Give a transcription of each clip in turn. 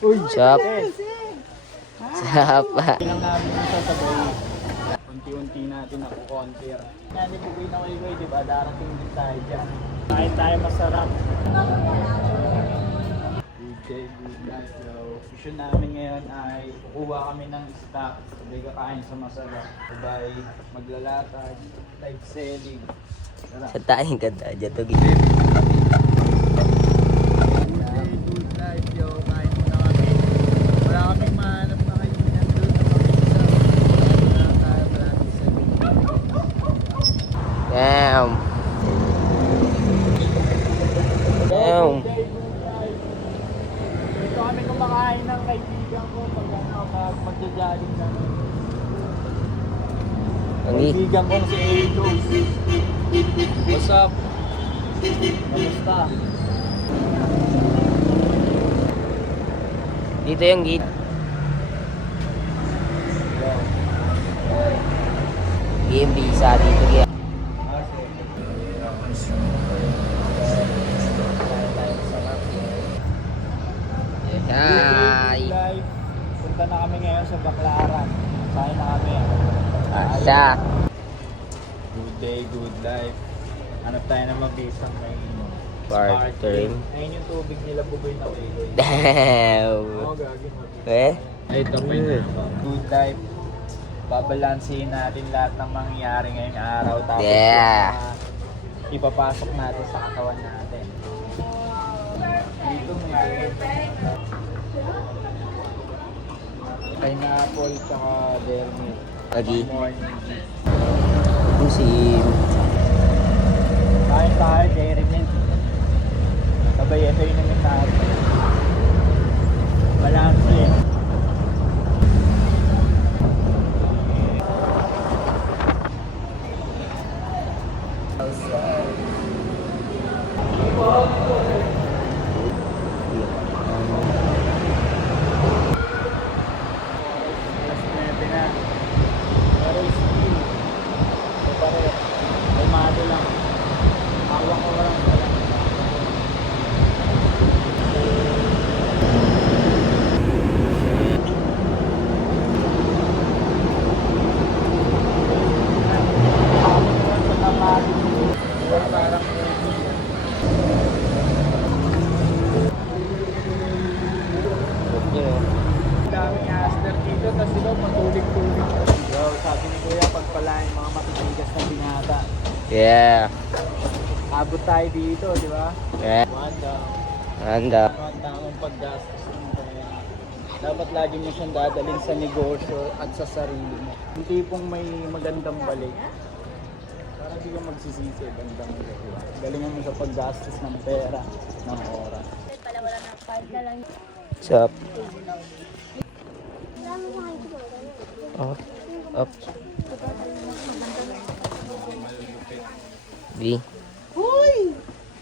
Uy, Chop. eh. Chop. Lang namin yung sasabay. Unti-unti natin ako kontir. Yan, ibugoy na kayo, di ba? Darating din tayo dyan. Kahit tayo masarap. Good day, good night, yo. Mission namin ngayon ay kukuha kami ng stock. Sabay kakain sa masarap. Sabay maglalatag, live selling. Tara. Sa tayong ganda. Jato Good day, good night, yo. Kain muna kami. Wala kaming mahanap na kainan doon na mabisa. Wala na tayo malapit sa Damn. Damn. Dito kami kumakain ng kaibigan ko pag magja-jogging na. Kaibigan ko si Edo. What's up? Kamusta? Dito yung gate. Game visa dito kaya. Hi. Live. Punta na kami ngayon sa Baclaran. Kain na kami. Asya. Good day, good life. Hanap tayo ng mabisang may Bartering. Ayun yung tubig nila, bugoy na uloy. Damn. Oo, gagawin mo. Eh? Ay, ito pa yun. Good life. Babalansin natin lahat ng mangyayari ngayong araw. Tapos Yeah. Ipapasok natin sa katawan natin. Dito may pineapple tsaka dairy milk. Lagi. Morning tea. Musim. Kain tayo, dairy milk. Sabay, ito yung namin natin. Balansin. Daming aster dito, tapos sila patulig-tulig. Yo, sabi ni Kuya, pagpalain mga matitigas na binata. Yeah. Abot tayo dito, di ba? Yeah. Wanda. Anda. Ang tamang paggastos ng pera. Dapat lagi mo siyang dadalhin sa negosyo at sa sarili mo. Yung tipong may magandang balik. Para di ka magsisisi, bandang diba? Galingan mo sa paggastos ng pera, ng oras. Pala wala na card na lang. What's up? Oh. Up. B. Uy!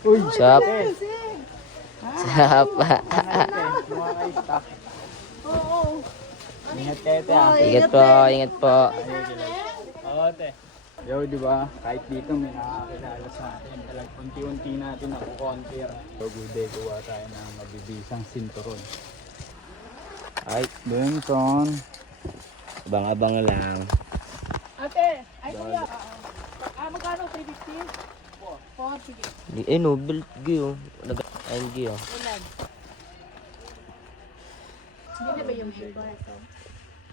What's up? Eh, What's up? mga ka-stock. Ingat tete ah. Ingat po, ingat po. Oo, te. Yo, di ba? Kahit dito may nakakilala sa atin. Talag unti-unti natin ako kontir. So, good day, kuha tayo ng mabibisang sinturon. Ay, Benson. Abang-abang lang. Ate, ay kuya. Magkano? 350? 4, sige. Eh no, belt giyo. Ayun giyo. Ulan. Hindi na ba yung paper ito?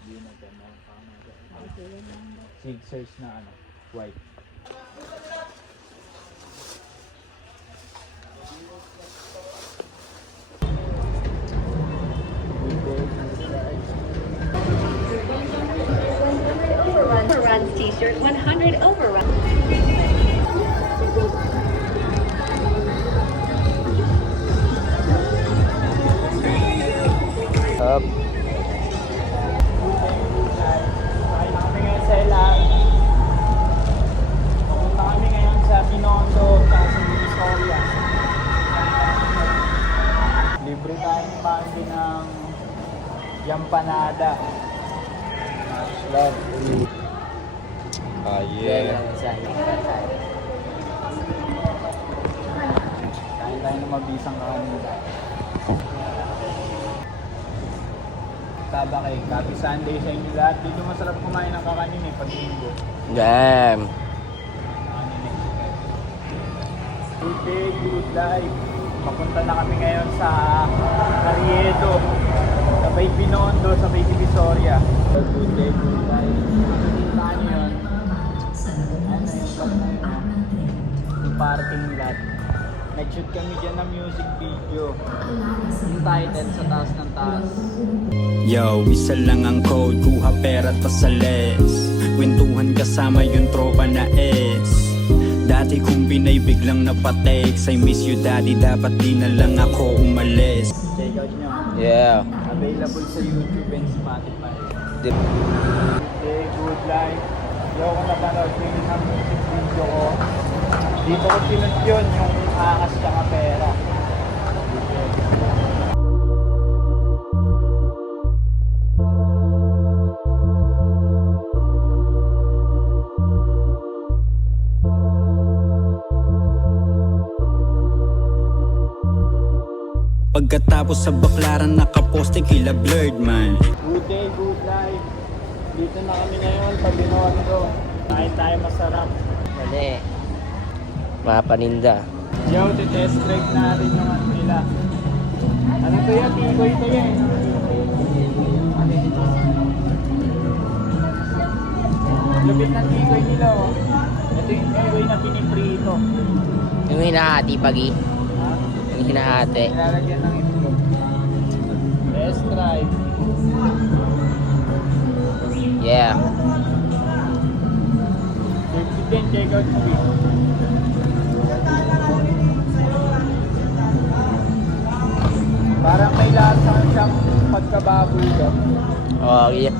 Hindi na ganun. Sig-search na ano, white. Overruns t-shirt 100 overruns. Up. Kain na kami ngayon sa Elan. Pupunta kami ngayon sa Binondo at sa Divisoria. Libre tayo ni Mandy ng Yampanada. Much love. Yeah. Kain tayo ng mabisang kanin. Taba Cake. Happy Sunday sa inyo lahat. Dito masarap kumain ng kakanin eh, pag linggo. Damn. Kakanin eh. Good day, good life. Papunta na kami ngayon sa Carriedo. Sa Bay Binondo, sa Bay Divisoria. Good day, good life. Saan yun? Ano yung spot na yun? Yung parking lot. Nag-shoot kami dyan ng music video. Yung title sa taas ng taas. Yo, isa lang ang code, kuha pera at pasalis. Kwentuhan kasama yung tropa na S. Dati kong binay biglang napatake. I miss you daddy, dapat di na lang ako umalis. Check out nyo. Yeah. Available sa YouTube and Spotify. Di- Okay, good life. Yo, kung napanood ko yung music video ko, dito ko sinunod yun, yung akas tsaka pera. Pagkatapos sa baklaran nakaposte kila blurred man. Good day, good life. Dito na kami ngayon, sa Binondo. Kahit tayo masarap. Mali. Mga paninda. Yo, test drive natin yung ano nila. Ano to yan? Tikoy to yan. Lupit ng tikoy nila oh. Ito yung tikoy na piniprito. Yung hinahati pagi. Ha? Yung hinahati. Nilalagyan ng itlog. Test drive. Yeah. 50-10 check out mo dito. Parang may lasa siyang pagkababoy ka. Oh, yeah.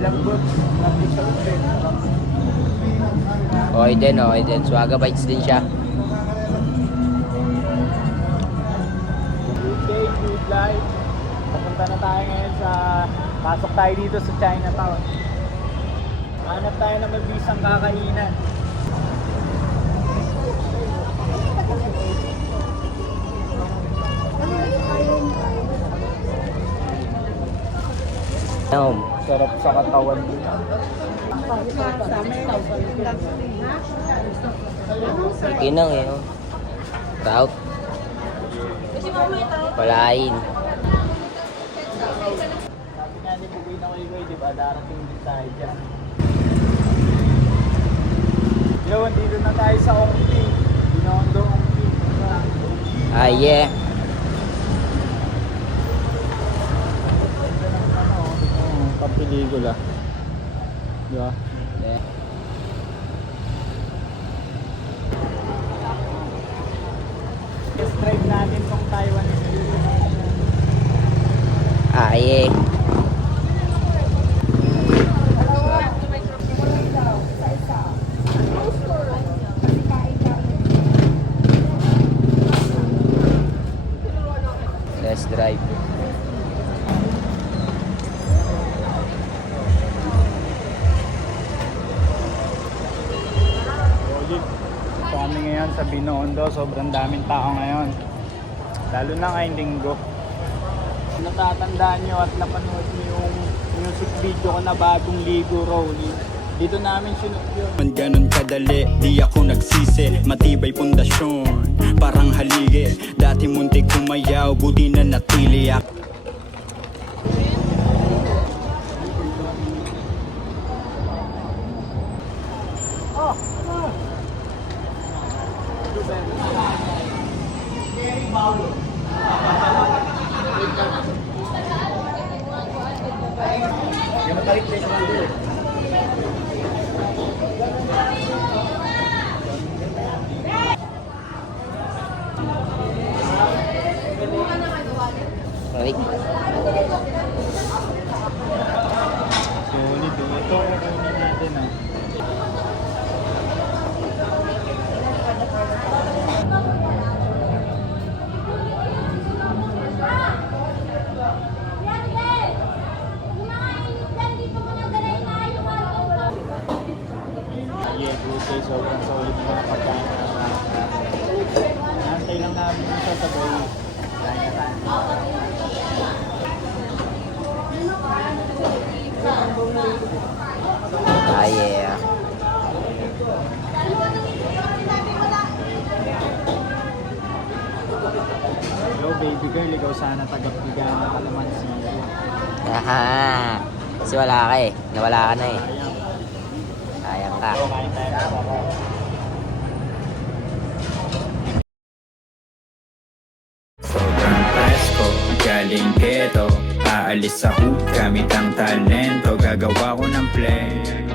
Lambot. Napisal din. Okay din, okay din. Swaga bites din siya. Good day, good life. Papunta na tayo ngayon sa... Pasok tayo dito sa Chinatown. Hanap tayo na mabisang kakainan. Sarap sa katawan dito. Kinang eh. Oh. Trout. Palain. Sabi nga ni Bugoy na Koy, di ba? Darating din tayo dyan. Yo, dito na tayo sa Ongpi. Binondo Ongpi. Ah, yeah. Papeligula. Di ba? Yeah. Test drive natin tong Taiwanese. Ah, yeah. Let's drive. Solid. Ito kami ngayon sa Binondo. Sobrang daming tao ngayon. Lalo na ngayong linggo. Natatandaan nyo at napanood nyo yung music video ko na Bagong Ligo Rolling. Dito namin sinut yun. Man ganon kadali, di ako nagsisi. Matibay pundasyon, parang haligi. Dati muntik kumayaw, buti na natili ako. Balik. Solid. Ito kukunin natin ah. Yeah, good day. Sobrang solid mo na pagkain. Nantay lang namin yung sasabay. Ah, yeah. Hello baby girl, ikaw sana tagapigana ng kalamansi. Aha. Kasi wala ka eh. Nawala ka na eh. Sayang ka. Kain tayo ng sarap. Sobrang presko, galing ghetto. Aalis sa hood, gamit ang talento. Gagawa ko ng play.